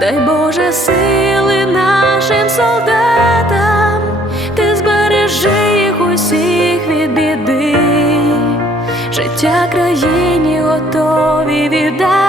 дай Боже сили нашим солдатам, ти збережи їх усіх від біди, життя країні готові віддати.